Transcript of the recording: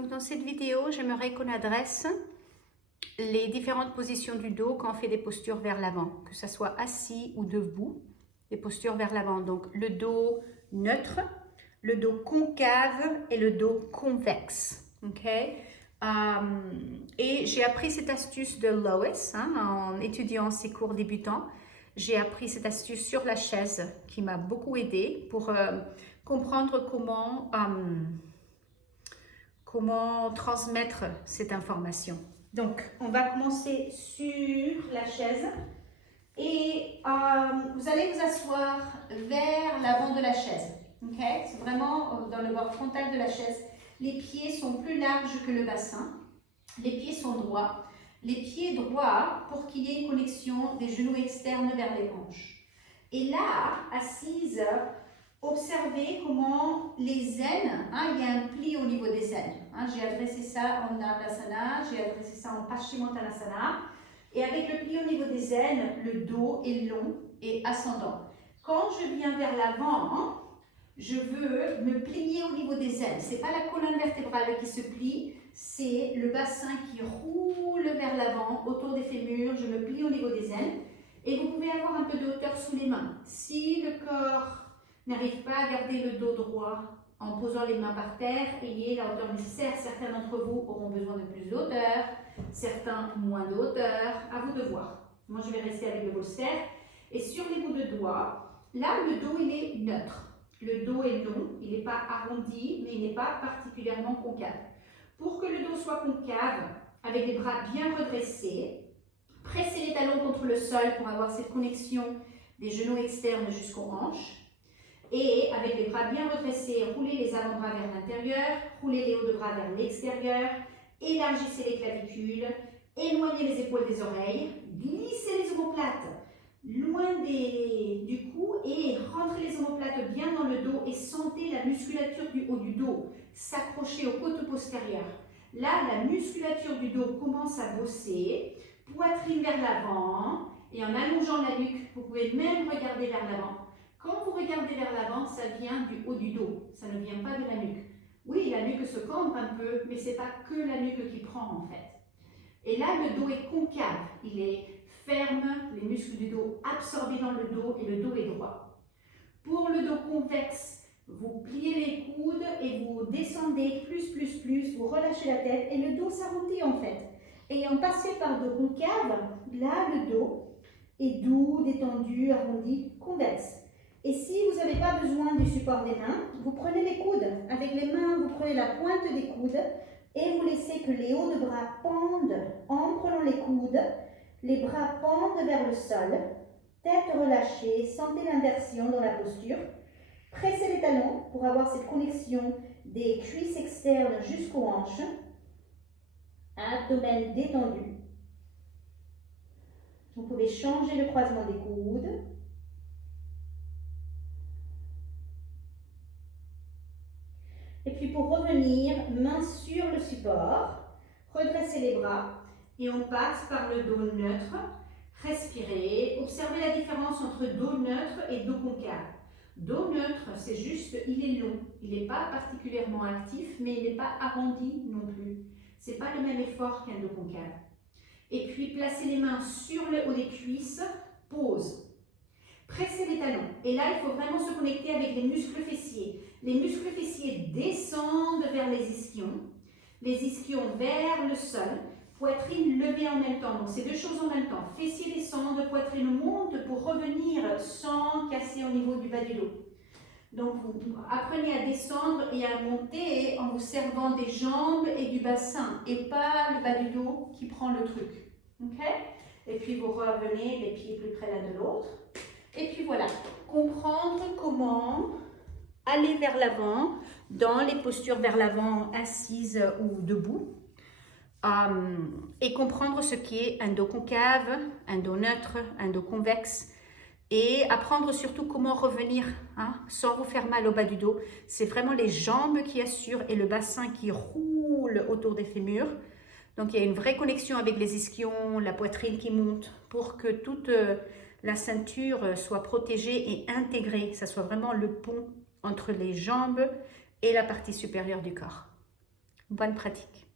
Donc dans cette vidéo, j'aimerais qu'on adresse les différentes positions du dos quand on fait des postures vers l'avant, que ce soit assis ou debout, des postures vers l'avant. Donc le dos neutre, le dos concave et le dos convexe. Et j'ai appris cette astuce de Lois en étudiant ses cours débutants. J'ai appris cette astuce sur la chaise qui m'a beaucoup aidée pour comprendre comment transmettre cette information. Donc, on va commencer sur la chaise et vous allez vous asseoir vers l'avant de la chaise. C'est vraiment dans le bord frontal de la chaise. Les pieds sont plus larges que le bassin. Les pieds sont droits. Les pieds droits pour qu'il y ait une connexion des genoux externes vers les hanches. Et là, assise, observez comment les aines, il y a un pli au niveau des aines. J'ai adressé ça en Navasana, j'ai adressé ça en Paschimottanasana. Et avec le pli au niveau des aines, le dos est long et ascendant. Quand je viens vers l'avant, je veux me plier au niveau des aines. Ce n'est pas la colonne vertébrale qui se plie, c'est le bassin qui roule vers l'avant, autour des fémurs. Je me plie au niveau des aines. Et vous pouvez avoir un peu de hauteur sous les mains. Si le corps n'arrive pas à garder le dos droit en posant les mains par terre, ayez la hauteur nécessaire. Certains d'entre vous auront besoin de plus de hauteur, certains moins de hauteur. À vous de voir. Moi, je vais rester avec le bolster. Et sur les bouts de doigts, là, le dos, il est neutre. Le dos est long, il n'est pas arrondi, mais il n'est pas particulièrement concave. Pour que le dos soit concave, avec les bras bien redressés, pressez les talons contre le sol pour avoir cette connexion des genoux externes jusqu'aux hanches. Et avec les bras bien redressés, roulez les avant-bras vers l'intérieur, roulez les hauts de bras vers l'extérieur, élargissez les clavicules, éloignez les épaules des oreilles, glissez les omoplates loin du cou et rentrez les omoplates bien dans le dos et sentez la musculature du haut du dos s'accrocher aux côtes postérieures. Là, la musculature du dos commence à bosser, poitrine vers l'avant et en allongeant la nuque, vous pouvez même regarder vers l'avant. Quand vous regardez vers l'avant, ça vient du haut du dos, ça ne vient pas de la nuque. Oui, la nuque se cambre un peu, mais ce n'est pas que la nuque qui prend en fait. Et là, le dos est concave, il est ferme, les muscles du dos absorbés dans le dos et le dos est droit. Pour le dos convexe, vous pliez les coudes et vous descendez plus, vous relâchez la tête et le dos s'arrondit en fait. Ayant passé par le dos concave, là le dos est doux, détendu, arrondi, convexe. Et si vous n'avez pas besoin du support des mains, vous prenez les coudes. Avec les mains, vous prenez la pointe des coudes et vous laissez que les hauts de bras pendent en prenant les coudes. Les bras pendent vers le sol, tête relâchée, sentez l'inversion dans la posture. Pressez les talons pour avoir cette connexion des cuisses externes jusqu'aux hanches. Abdomen détendu. Vous pouvez changer le croisement des coudes. Et puis pour revenir, main sur le support, redressez les bras. Et on passe par le dos neutre, respirez, observez la différence entre dos neutre et dos concave. Dos neutre, c'est juste, il est long, il n'est pas particulièrement actif, mais il n'est pas arrondi non plus. Ce n'est pas le même effort qu'un dos concave. Et puis placez les mains sur le haut des cuisses, pause. Pressez les talons. Et là, il faut vraiment se connecter avec les muscles fessiers. Les muscles fessiers descendent vers les ischions vers le sol. Poitrine levée en même temps, donc c'est deux choses en même temps. Fessiers descendent, poitrine monte pour revenir sans casser au niveau du bas du dos. Donc vous apprenez à descendre et à monter en vous servant des jambes et du bassin et pas le bas du dos qui prend le truc. Et puis vous revenez les pieds plus près l'un de l'autre. Et puis voilà, comprendre comment aller vers l'avant dans les postures vers l'avant assises ou debout. Et comprendre ce qu'est un dos concave, un dos neutre, un dos convexe et apprendre surtout comment revenir sans vous faire mal au bas du dos. C'est vraiment les jambes qui assurent et le bassin qui roule autour des fémurs. Donc il y a une vraie connexion avec les ischions, la poitrine qui monte pour que toute la ceinture soit protégée et intégrée, que ça soit vraiment le pont entre les jambes et la partie supérieure du corps. Bonne pratique.